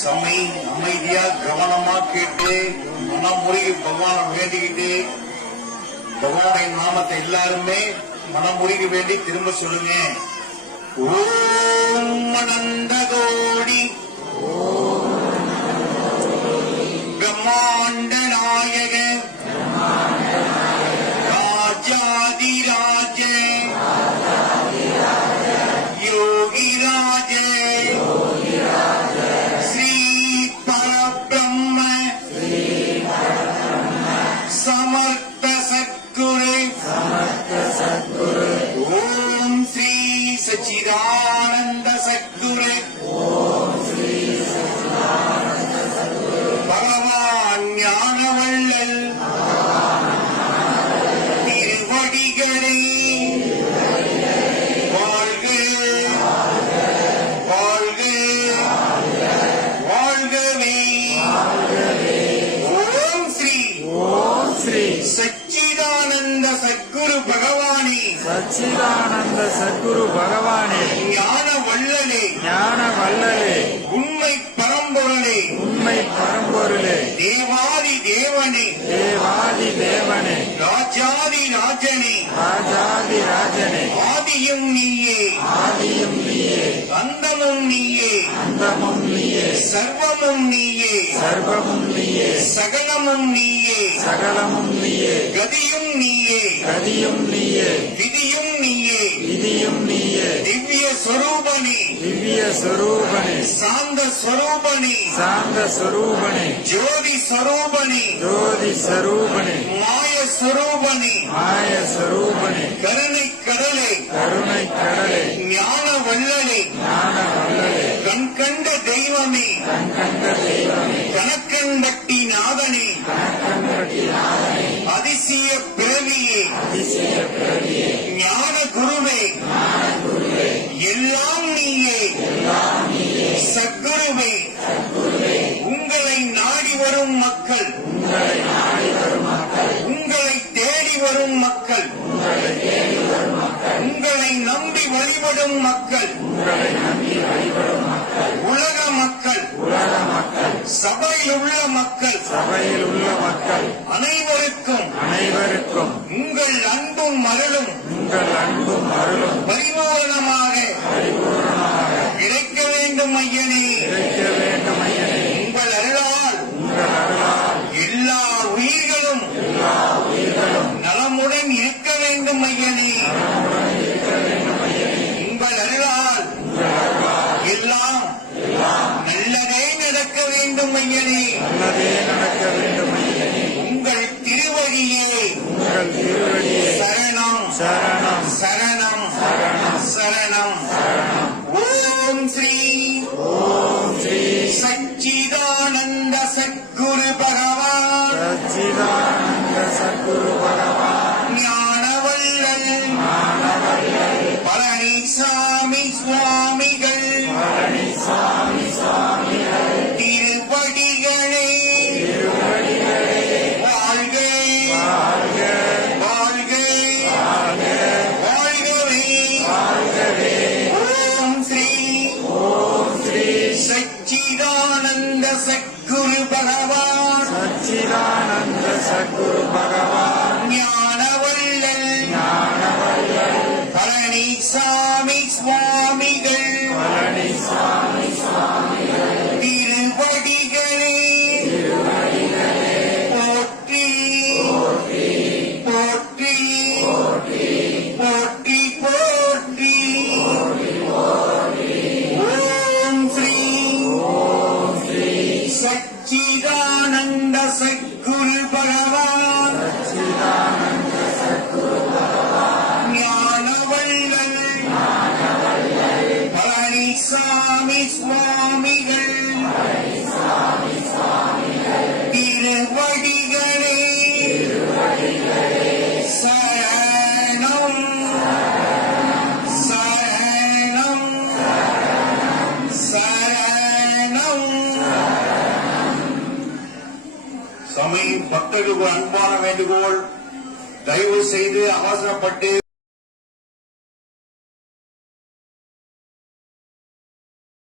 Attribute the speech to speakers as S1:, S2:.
S1: சமை அமைதியா கவனமா கேட்டு மனமுருகி பகவான வேண்டிக்கிட்டு பகவானுடைய நாமத்தை எல்லாருமே மனமுருகி வேண்டி திரும்ப சொல்லுங்க. ஓம் அனந்த கோடி பிரம்மாண்ட நாயக. ராஜாதிர சச்சிதானந்த சச்சிதானந்த சத்குரு பகவானே. ஞான வள்ளலே
S2: ஞான வல்லலே
S1: உண்மை பரம்பொருளே.
S2: உண்மை பரம்பொருளே.
S1: தேவாதி தேவனே.
S2: தேவாதி தேவனே.
S1: ராஜாதி ராஜனே.
S2: ராஜாதி ராஜனே.
S1: ஆதியும் நீயே.
S2: ஆதியும் நீயே.
S1: அந்தமும் நீயே.
S2: அந்தமும் நீயே.
S1: சர்வமும் நீயே.
S2: சர்வமும் நீயே.
S1: சகலமும் நீயே.
S2: சகலமும் நீயே.
S1: கதியும் நீயே.
S2: கதியும் நீயே.
S1: விதியும் நீயே.
S2: விதியும் நீயே.
S1: திவ்ய ஸ்வரூபனே
S2: திவ்ய ஸ்வரூபனே
S1: சாந்த ஸ்வரூபனே
S2: சாந்த ஸ்வரூபனே
S1: ஜோதி ஸ்வரூபனே
S2: ஜோதி ஸ்வரூபனே
S1: மாய ஸ்வரூபனே
S2: மாய ஸ்வரூபனே
S1: கருணை கடலே.
S2: கருணை கடலே.
S1: ஞான வள்ளலே.
S2: ஞான
S1: கண் கண்ட தெய்வமே.
S2: கண்
S1: கணக்கன்பட்டி நாதனே. அதிசய
S2: அதிசய பிறவியே.
S1: ஞான குருவே. எல்லாம் நீயே. சத்குருவே. உங்களை நாடி வரும் மக்கள்
S2: உங்களை நாடி வரும் மக்கள்
S1: உங்களை தேடி வரும் மக்கள்
S2: உங்களை தேடி வரும் மக்கள்
S1: உங்களை நம்பி வழிபடும் மக்கள்.
S2: உங்களை நம்பி வழிபடும் மக்கள்
S1: உலக மக்கள். சபையில் உள்ள மக்கள்.
S2: சபையில் உள்ள மக்கள்
S1: அனைவருக்கும்.
S2: அனைவருக்கும்
S1: உங்கள் அன்பும் மருளும்.
S2: உங்கள் அன்பும் மருளும்
S1: பரிபூரணமாக. கிடைக்க வேண்டும் ஐயனே
S2: கிடைக்க வேண்டும் ஐயனே
S1: உங்கள் அருளால்
S2: உங்கள் அருளால்
S1: எல்லா உயிர்களும்
S2: எல்லா உயிர்களும்
S1: நலமுடன் இருக்க வேண்டும் ஐயனே உங்கள் அருளால்
S2: உங்கள் அருளால்
S1: எல்லாம் நல்லதே நடக்க ஐயனே
S2: நல்லதே நடக்க வேண்டும்
S1: உங்கள் திருவடியே
S2: உங்கள் திருவடியே.
S1: சரணம்.
S2: சரணம்.
S1: சரணம். சரணம். ஓம் ஸ்ரீ.
S2: ஓம் ஸ்ரீ.
S1: சச்சிதானந்த சத்குரு பகவான்.
S2: சச்சிதானந்த சத்குரு
S1: சச்சிதானந்த சத்குரு மக்களுக்கு ஒரு அன்பான வேண்டுகோள் தயவு செய்து அவசரப்பட்டு